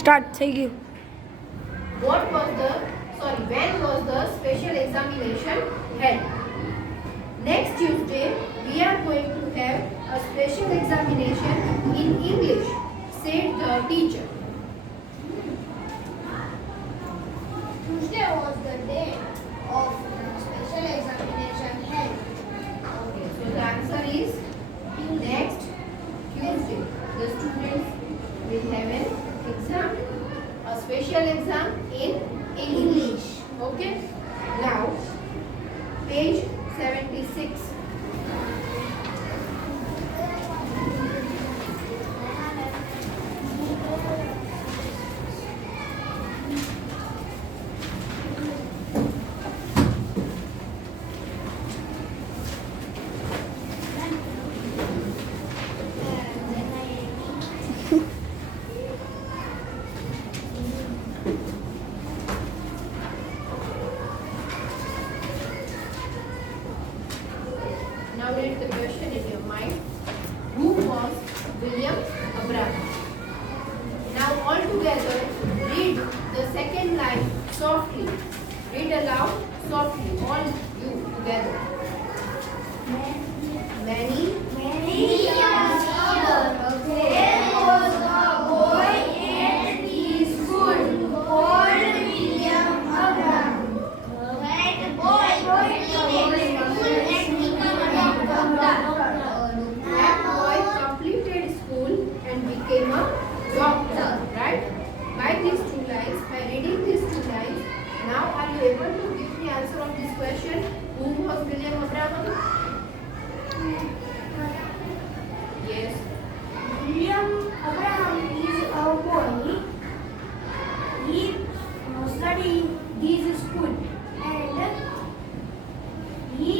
Start થઈ ગયું. When was the special examination held? Next Tuesday, we are going to have a special examination in English, said the teacher. Tuesday was the day of the special examination held. Okay, so the answer is next Tuesday. The students will have an exam, a special exam in English. Okay. Now, page 76. Now read the question in your mind. Who was William Abraham? Now all together read the second line softly. Read aloud softly, all you together. Many years ago, there was a boy at the school called William Abraham. That boy completed school and became a doctor. That boy completed school and became a doctor, right? By these two lines, by reading these two lines, now are you able to give the answer of this question? Who was William Abraham? Yes. William Abraham is a boy. He studied this school and he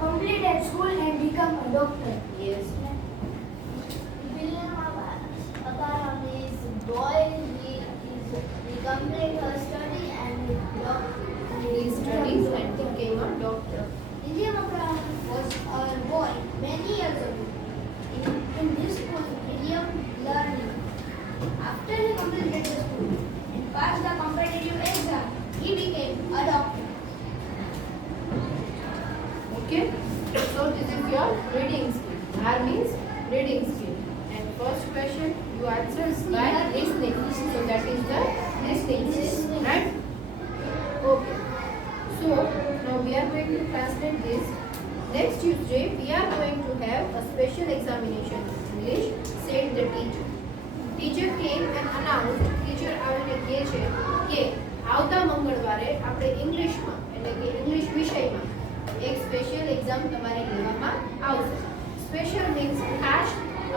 completed school and become a doctor. Yes. William Abraham is boy. He completed her study and He studies and became a doctor. William Abraham was a boy many years ago. In this school, William learned. After he completed the school and passed the competitive exam, he became a doctor. Okay. So this is your reading skill. R means reading skill. And first question you answer by listening. So that is the listening, right? Okay. So now we are going to translate this. Next Tuesday we are going to have a special examination in English, said the teacher. Teacher came and announced. Teacher આવીને કહે છે કે આવતા મંગળવારે આપણે ઇંગ્લિશમાં એટલે કે ઇંગ્લિશ વિષયમાં એક સ્પેશિયલ એક્ઝામ તમારે લેવામાં આવશે. સ્પેશિયલ મીન્સ ખાસ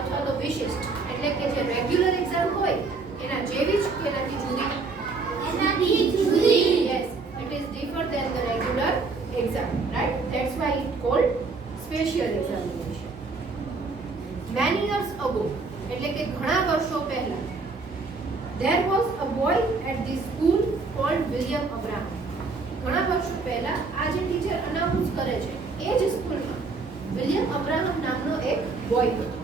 અથવા તો વિશિષ્ટ એટલે કે જે રેગ્યુલર એક્ઝામ હોય એના જેવી જ કે એનાથી જુદી. Yes, it is different than the regular exam, right? That's why it's called special examination. Many years ago, એટલે કે ઘણા વર્ષો પહેલા, there was a boy at the school called William Abraham. ઘણા વર્ષો પહેલા આ જે ટીચર અનાઉન્સ કરે છે એ જ સ્કૂલમાં વિલિયમ અબ્રાહમ નામનો એક બોય હતો.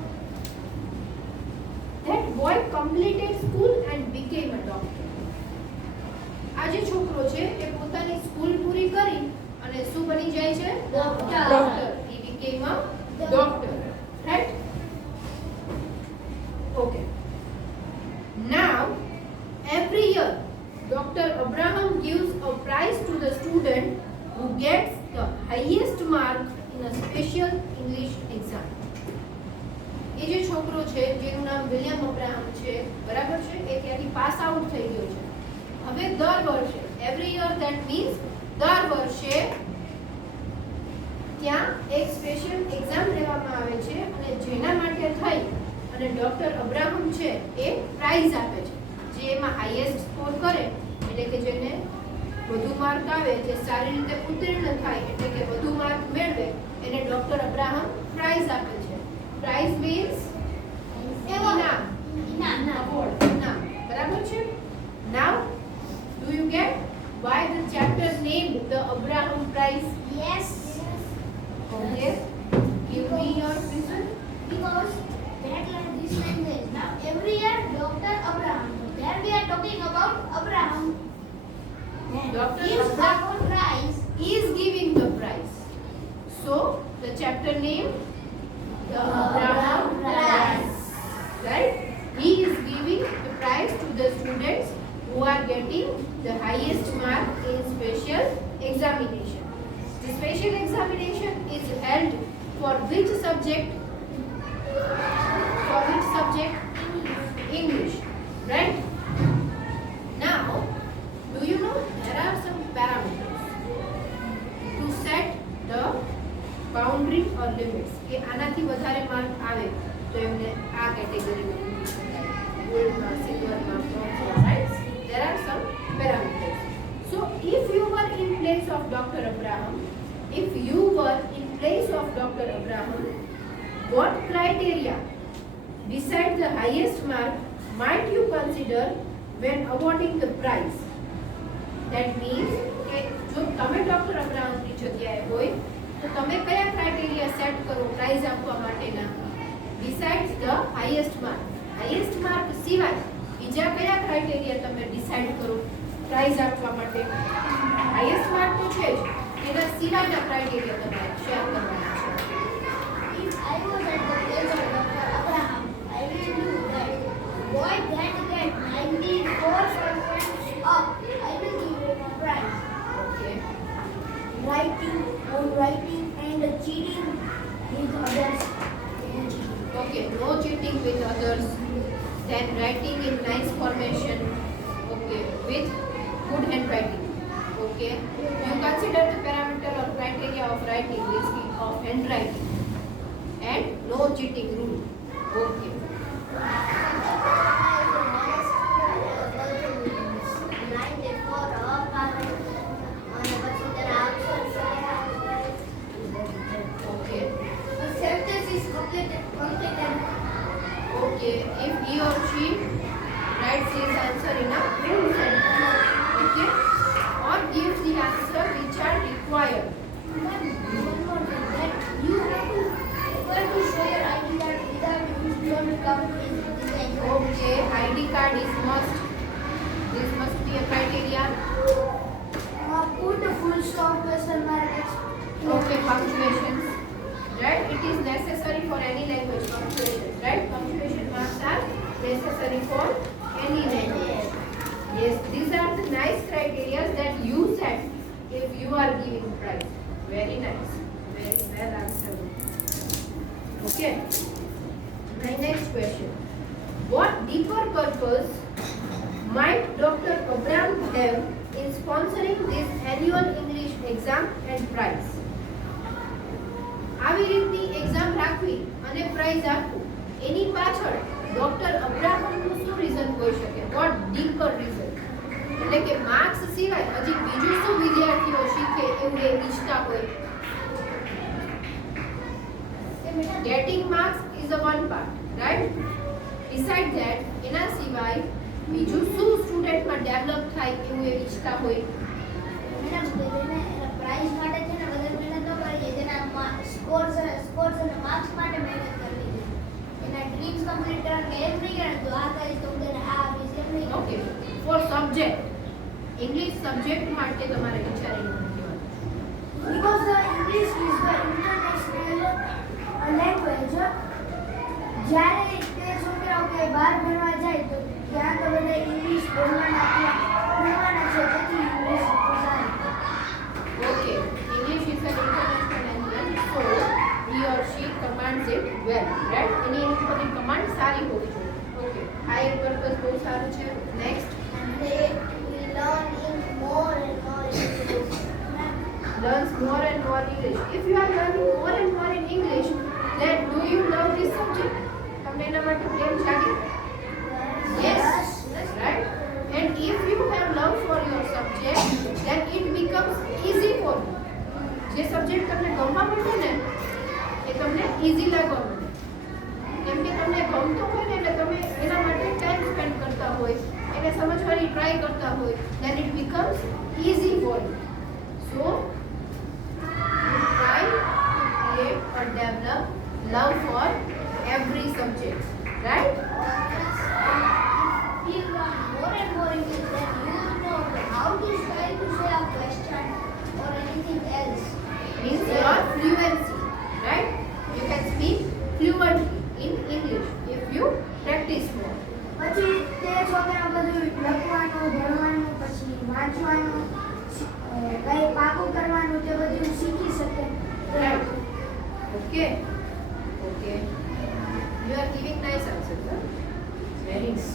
That boy completed school and became a doctor. આ જે છોકરો છે એ પોતાની સ્કૂલ પૂરી કરી અને શું બની જાય છે? Doctor. He became a doctor, right? Okay. Now, every year, Dr. Abraham gives a prize to the student who gets the highest mark in a special English exam. એ જે છોકરો છે જેનું નામ વિલિયમ અબ્રાહમ છે, બરાબર છે, એ ત્યાંથી પાસ આઉટ થઈ ગયો છે. હવે દર વર્ષે, every year that means દર વર્ષે ત્યાં એક સ્પેશિયલ એક્ઝામ લેવામાં આવે છે અને જેના માટે થઈ અને ડોક્ટર અબ્રાહમ છે એ પ્રાઇઝ આપે છે. જે એમાં હાઈએસ્ટ સ્કોર કરે એટલે કે જેને વધુ માર્ક આવે, જે સારી રીતે ઉત્તીર્ણ થાય એટલે કે વધુ માર્ક મેળવે એને ડોક્ટર અબ્રાહમ પ્રાઇઝ આપે છે. પ્રાઇઝ મીન્સ ઇનામ. અવોર્ડ, ઇનામ. બરાબર છે? Now, do you get why the chapter named the Abraham Prize? Yes. Okay. Give me your reason. Because that this language. Now every year Dr. Abraham, there talking about Abraham. Dr. Gives Abraham a prize. is giving the prize. So the chapter name, the Abraham Prize. Right? He is giving the prize to the students who are getting the highest mark in special examination. The special examination is held for which subject? For which subject? English. Right? Now, do you know there are some parameters to set the boundary or limits કે આનાથી વધારે mark આવે તો એમને આ કેટેગરીમાં મૂકી શકાય ગોલ્ડમાં સિલ્વરમાં બ્રોન્ઝમાં right there are some parameters. So if you were in place of Dr. Abraham, what criteria besides the highest mark might you consider when awarding the prize? That means કે જો તમે ડોક્ટર અબ્રાહમની જગ્યાએ હોય તો તમે કયા ક્રાઇટેરિયા સેટ કરો price આપવા માટેના besides the highest mark સિવાય બીજા કયા ક્રાઇટેરિયા તમે ડિસાઇડ કરો પ્રાઇઝ આપવા માટે હાઈએસ્ટ માર્ક તો છે જ એના સિવાયના ક્રાઇટેરિયા તમારે શેર કરવાના છે. If I was at the place of Dr. Abraham, I will do that. Boy that get 94% up, I will give him a prize. Okay. Writing and cheating with others. Okay, no cheating with others. Then writing in nice formation. Okay, with good handwriting. Okay, you consider the parameter or criteria of writing, which is of handwriting, and no cheating rule. Okay. Okay. Okay, if he or she writes his answer in a full sentence, okay, or gives the answer which are required. Okay, ID card is must. This must be a criteria. Put the full stop question mark. Okay, punctuations. Right? It is necessary for any language. Punctuation. Right? Punctuation marks are necessary for any language. Yes, these are the nice criteria that you set if you are giving prize. Very nice. Very well answered. Okay. My next question. What deeper purpose might Dr. Abraham have in sponsoring this annual English exam and prize? આવી રીતની exam રાખવી અને price આપવું એની પાછળ doctor અબ્રાહમનું શું reason હોઈ શકે? What deeper reason? એટલે કે માર્ક્સ સિવાય હજી બીજું શું વિદ્યાર્થીઓ શીખે એવું એ ઈચ્છતા હોય? Getting marks is a one part, right? Besides that, એના સિવાય બીજું શું સ્ટુડન્ટમાં ડેવલપ થાય એવું એ ઈચ્છતા હોય? પ્રાઇઝ માટે છે ને વધારે મહેનત ન કરીએ જેના સ્કોર્સ અને માર્ક્સ માટે મહેનત કરવી જોઈએ એના ડ્રીમ્સ કમ્પ્લીટ કરવાને એમ નહીં કરે તો આ કરીશ તો મને આ આપીશ એમ નહીં. Okay, for subject English subject માટે તમારે વિચારીને મૂકવાનું. Because the English is the international language. જ્યારે તે છોકરાઓ કે બહાર ભણવા જાય તો ત્યાં તો બધા ઇંગ્લિશ ભણવાના છે તેથી ઇંગ્લિશ સારી. Okay, English is an international language, so he or she commands it well, right? એની બધી કમાન્ડ સારી હોવી જોઈએ. Okay, higher purpose બહુ સારું છે. Next, And they will learn in more and more English. learns more and more English. If you are learning more and more in English, then do you love this subject? તમને એના માટે પ્રેમ જાગે? Yes, right? And if you have love for your subject, then it becomes easy for you. જે subject તમને ગમવા માંડે ને એ તમને easy લાગવા માંડે કેમ કે તમને ગમતો હોય ને એટલે તમે એના માટે ટાઈમ સ્પેન્ડ કરતા હોય એને સમજવાની ટ્રાય કરતા હોય then it becomes easy for you. So try to create or develop love for every subject, right? If you learn more and more English, બધું લખવાનું, ભણવાનું, પછી વાંચવાનું, કઈ પાકું કરવાનું તે બધું શીખી શકે. Right. Okay. Okay. You are giving nice answers, huh? Very nice.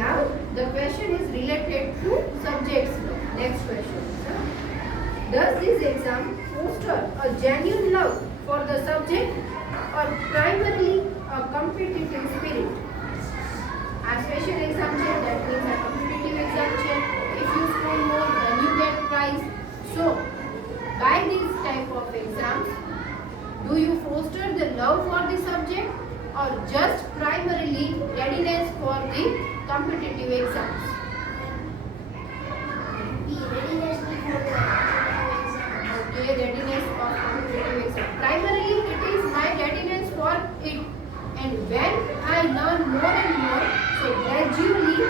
Now the question is related to subjects. Next question. Huh? Does this exam foster a genuine love for the subject or primarily a competitive spirit? A special exam છે, that means a competitive exam છે. If you score more, then you get prize. So, by this type of exams, do you foster the love for the subject or just primarily readiness for the competitive exams? Be readiness before the exam. Okay, readiness for competitive exam. Primarily, it is my readiness for it. And when I learn more and more, so gradually,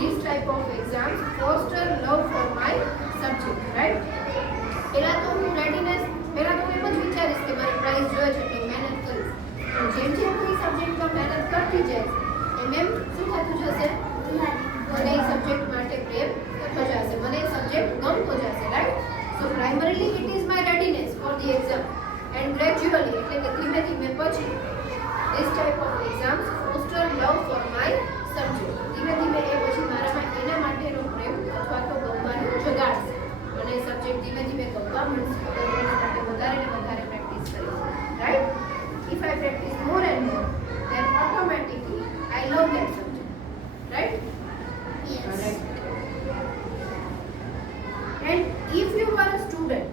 this type of exams foster love for my subject, right? પહેલા તો હું readiness પહેલા તો એમ જ વિચારીશ કે મારે price જોઈએ છે એટલે મહેનત કરીશ. પણ જેમ જેમ હું એ સબ્જેક્ટમાં મહેનત કરતી જઈશ એમ શું થતું જશે? મને એ સબ્જેક્ટ માટે પ્રેમ થતો જશે, મને એ સબ્જેક્ટ ગમતો જશે, right? So primarily it is my readiness for the exam and gradually એટલે કે ધીમે ધીમે પછી this type of exams foster love for my subject. ધીમે ધીમે એ પછી મારામાં એના માટેનો પ્રેમ અથવા તો ગમવાનું જગાડશે. મને સબ્જેક્ટ ધીમે ધીમે ગમવા મળશે તો એના માટે વધારે ને વધારે પ્રેક્ટિસ કરીશ, right? If I practice more and more, then automatically I love that subject, right? Yes. Right. And if you are a student,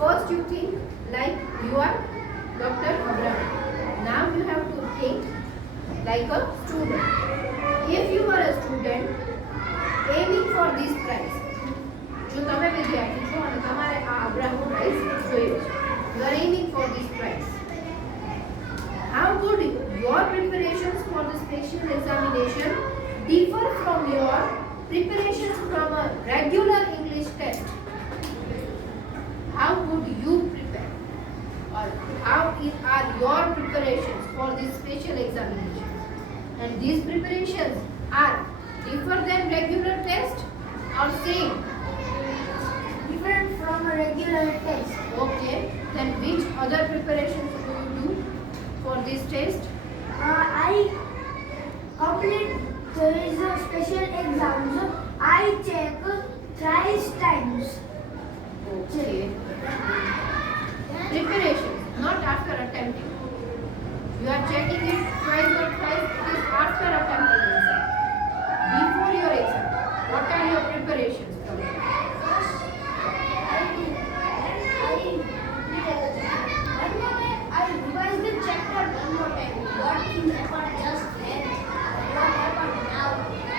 first you think like you are Dr. Abraham. Now you have to think like a student. If you are a student aiming for this prize, જો તમે વિદ્યાર્થી છો અને તમારે આ Abraham price જોઈએ છે, you are aiming for this prize. How would your preparations for the special examination differ from your preparations from a regular English test? How would you prepare? Or how are your preparations for this special examination? And these preparations are different than regular test or same? Different from a regular test. Okay. Then which other preparations do you do for this test? I complete there is a special exam, so I check thrice times. Okay. Preparations, not after attempting. You are checking it twice or thrice. It is after attempting exam. Before your exam, what are your preparations from it? First, I revise the chapter one more time. What things happened just then, what happened now.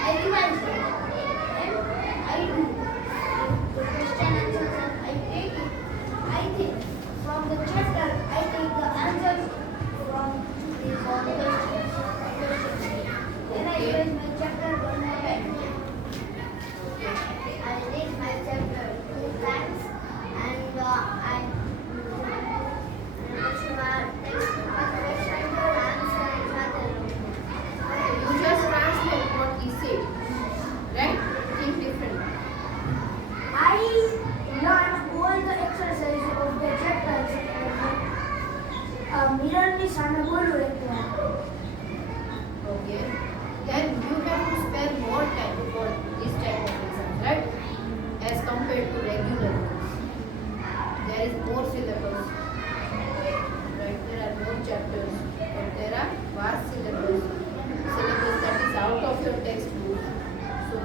I revise it. Then I do the question answers and I take it. I think from the chapter I take the answers from the questions. Then I revise my chapter one more time. I read my chapter 2 times and I You just translate what he said, right? Think differently. I learned all the exercises of the chapters. Mirror ની સામે બોલું એટલે Okay. Then you have to spend more time for this type of exams, right? As compared to regular ones. There is more syllabus, right? There are more chapters, but there are vast syllabus that is out of your textbook. So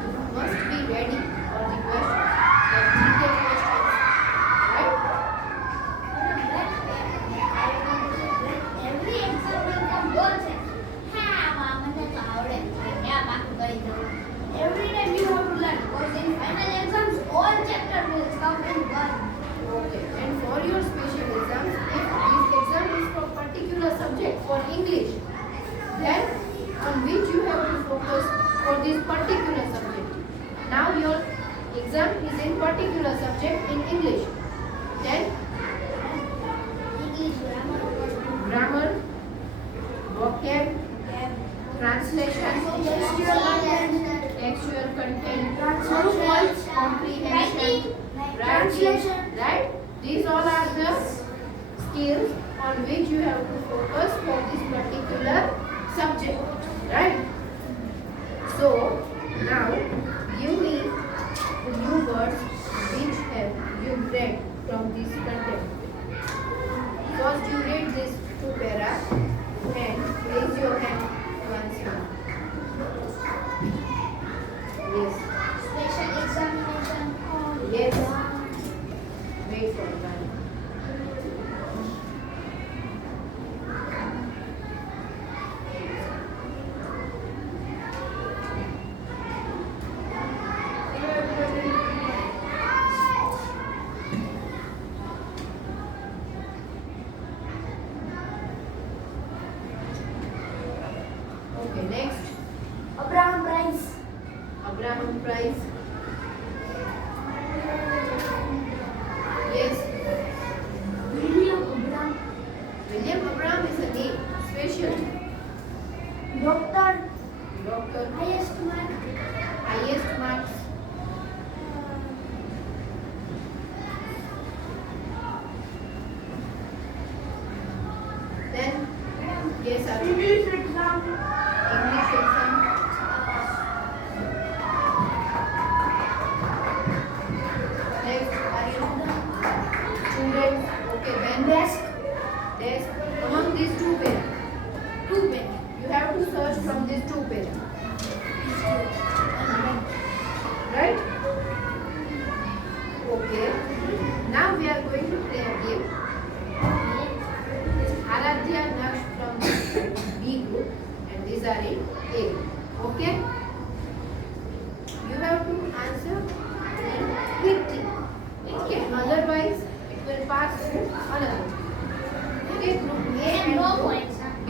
you must be ready for the questions, the detailed questions, right? every exam will come goal set. મને તો આવડે છે ક્યાં પાકું કરી દઉં. Every time you have to learn because in final exams all chapter will come in one. Okay. And for your special exams, if this exam is for particular subject, for English, then on which you have to focus for this particular subject. Now your exam is in particular subject in English. Then English grammar. grammar, vocab, textual content, comprehension, writing, right? These all are the skills on which you have to focus for this particular subject, right? So now give me the new words which have you read from this content. First you read this two para and raise your hand to answer. Yes. Special examination. Yes. Wait for a while. Okay, next. Abraham Prize. Abraham Prize. Yes. William Abraham. William Abraham is a name. Special. Doctor. Doctor. Highest mark. Highest marks. Then. Yes, sir. English exam. English exam. Next, Aryan. Student. Okay, then. Desk. Desk. Among these two pairs, Two pen. you have to search from these two pairs. Right? Okay. Now we are going to play a game. Aradhya Naksh from B group and these are in A. Okay? You have to answer quickly. Okay? Otherwise, it will pass to another. Okay? Group A and No group points. B.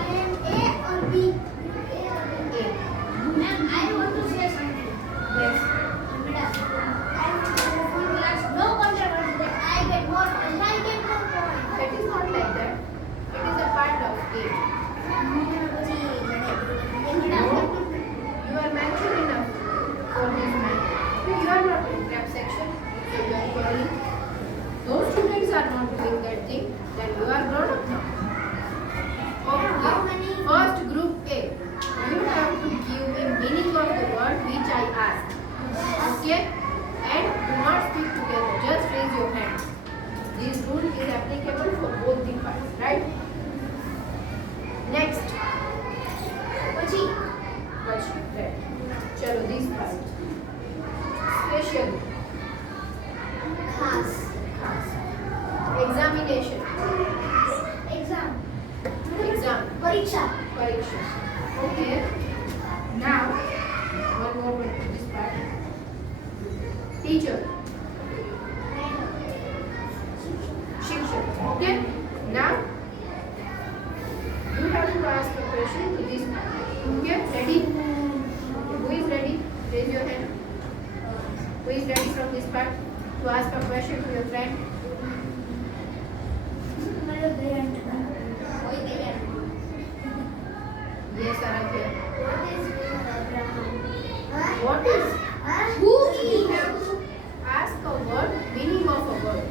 And A or B? A. Ma'am, I want to say something. Yes. No controversy. I get more points. I get more points. It is not like that. It is a part of game. You are mature enough for this man. You are not in prep section. So you are calling. Those students are not doing that thing. Then you are grown up now. How Okay. many? First group A. You have to give me meaning of the word which I asked. Okay? And do not speak together. Just raise your hand. This rule is applicable for both the parts. Right? Next. પછી Right. Chalo, this part. Special. ખાસ Examination. exam Exam. પરીક્ષા Pariksha. Okay. Now, one more one to this part. Teacher. Shikshak. Okay. Now, you have to ask a question to this part. Okay. Ready? Who is ready? Raise your hand. Who is ready from this part to ask a question to your friend? કોઈ તૈયાર Yes, Aradhya. What is What is? Who You is have to ask a word, meaning of a word.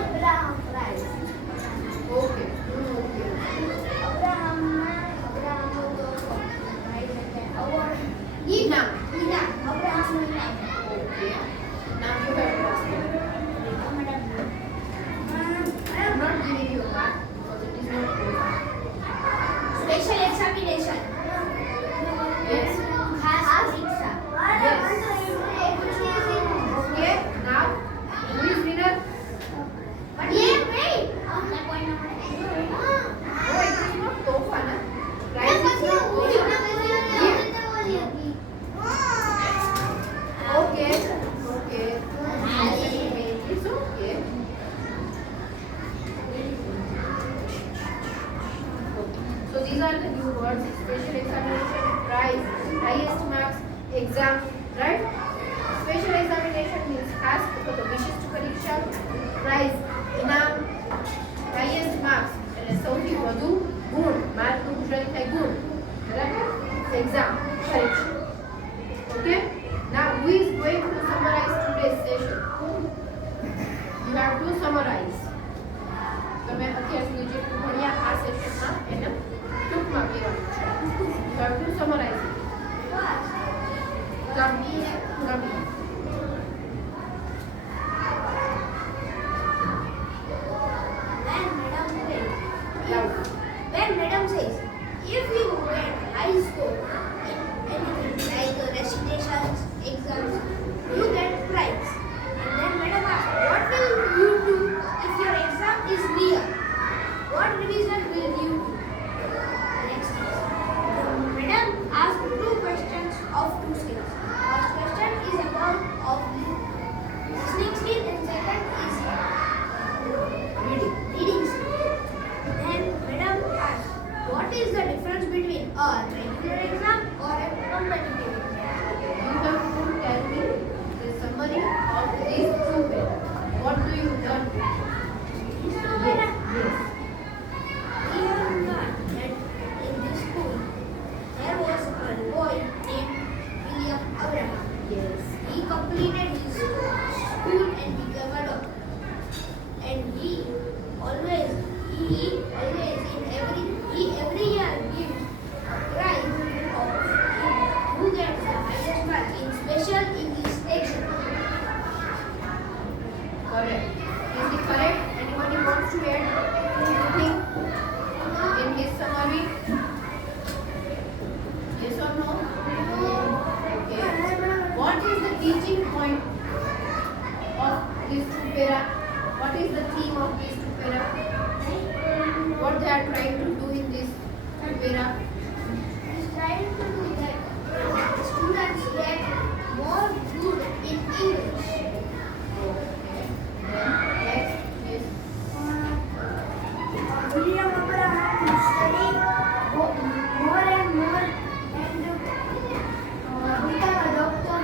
Abraham Prize? Okay. Okay. Abraham award. Ina. Ina. Abraham Ina. Okay. Now you have to ask. I am not giving you a mark because it is not good. Special examination. Yes. ખાસ પરીક્ષા. Yes. Okay. Now, who is winner? wait. Oh, it is not Tofa, na? Prize is not Tofa. Okay. Okay. It's okay. So these are the new words: special examination, prize, highest marks, exam, right? Special examination means खास तो विशिष्ट परीक्षा, prize, इनाम, highest marks એટલે સૌથી વધુ ગુણ says, if you get high score in anything like recitations, exams, you get prize. And then madam asks, what will you do if your exam is near? What revision will you do? Next is, the madam asked two questions of two skills. First question is about of listening skill and second is reading skill. Then madam asked, what is the difference between a regular exam or a competitive exam? You have to tell me the summary of these two bits. What do you learn? These two madam, Yes. we have learned that in this school there was a boy named William Abraham. Yes. He completed his school and became a doctor. And he always every year gives a prize of who gets the highest mark in special English section. Correct. Is it correct? Anybody wants to add anything in his summary? Yes or no? Okay. What is the teaching point of these two para? What is the theme of these two para? What they are trying to do in this two para? He's trying to do that students get more good in English. Next is William Abraham studied more and more and become a doctor.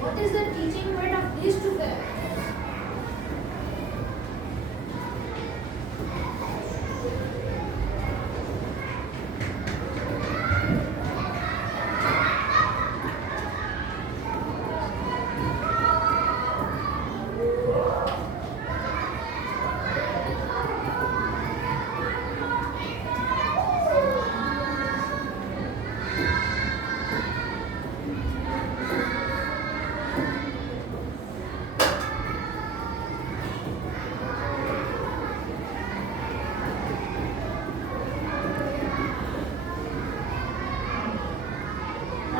What is the teaching point of these two guys?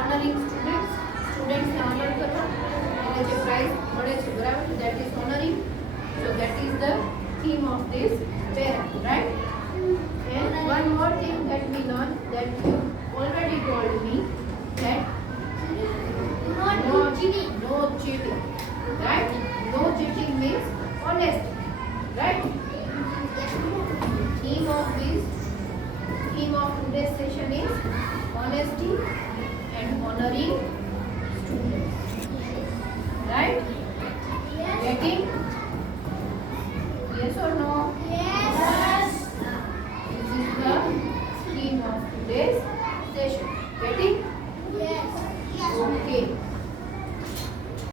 honoring students. Students ને honor કરવા એને જે prize મળે છે બરાબર so that is honoring. So that is the theme of this para, right? And one more thing that we learned that you already told me that No cheating. no cheating, right? No cheating means honesty, right? Theme of today's session is honesty and honoring students, right?